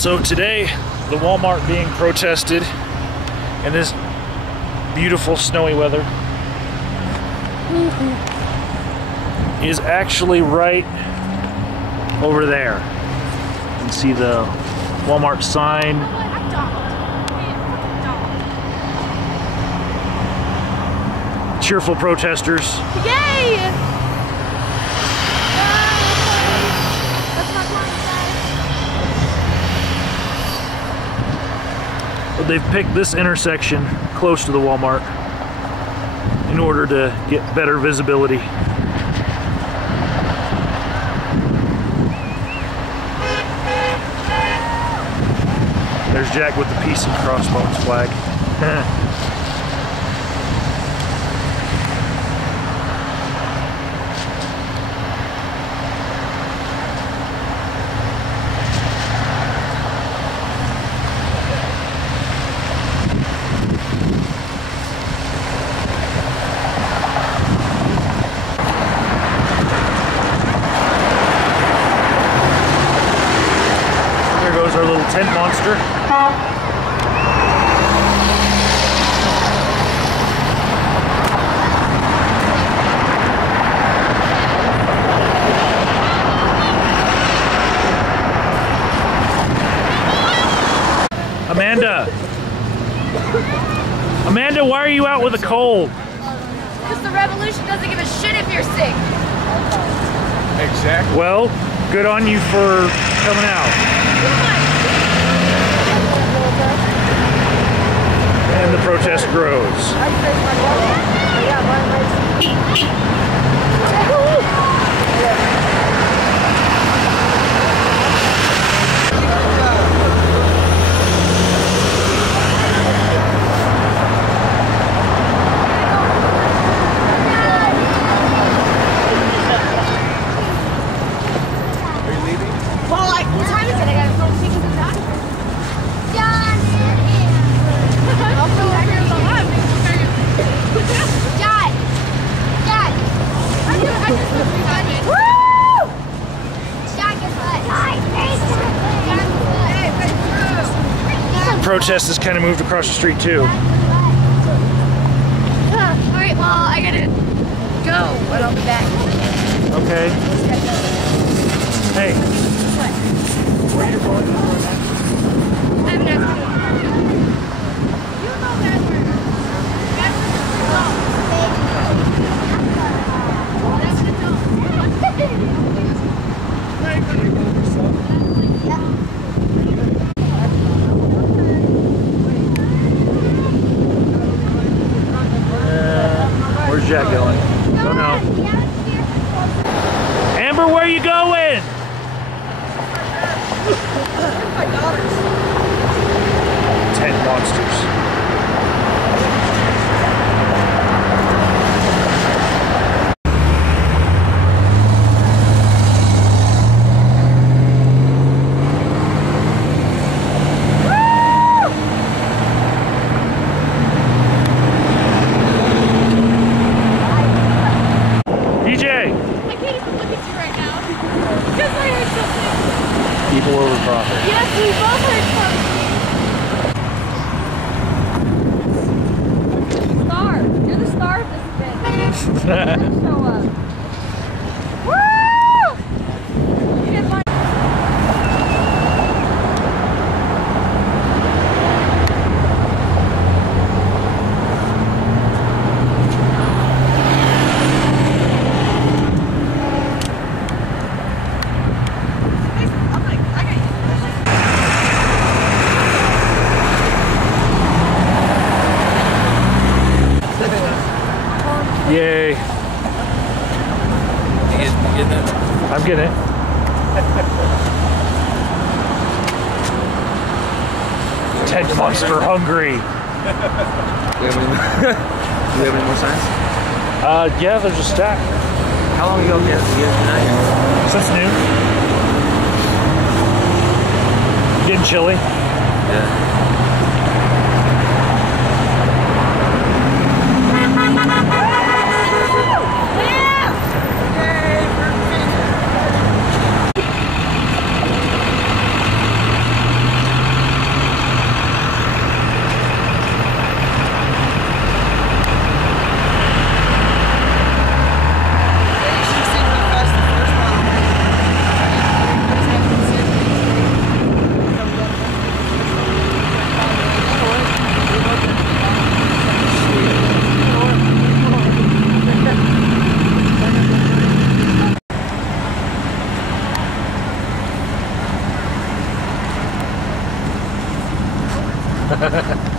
So today, the Walmart being protested in this beautiful snowy weather is actually right over there. You can see the Walmart sign. Cheerful protesters. Yay! They've picked this intersection close to the Walmart in order to get better visibility. There's Jack with the Peace and Crossbones flag. Our little tent monster. Amanda, why are you out with a cold? Because the revolution doesn't give a shit if you're sick. Exactly. Well, good on you for coming out. And the protest grows. Protest has kind of moved across the street too. Alright, well, I gotta go, but I'll be back. Okay. Hey. What? Where are you going? I have an accident. You know that word. Where's Jack going? Oh no. Amber, where are you going? My daughters. Tent monsters. People over profit. Yes, we both heard something. Star. You're the star of this event. Show up. Woo! You didn't find Yay. You getting that? I'm getting it. Tent monster hungry. Do we have any more signs? Yeah, there's a stack. How long ago did you get tonight? Since noon. Getting chilly. Yeah. Yeah.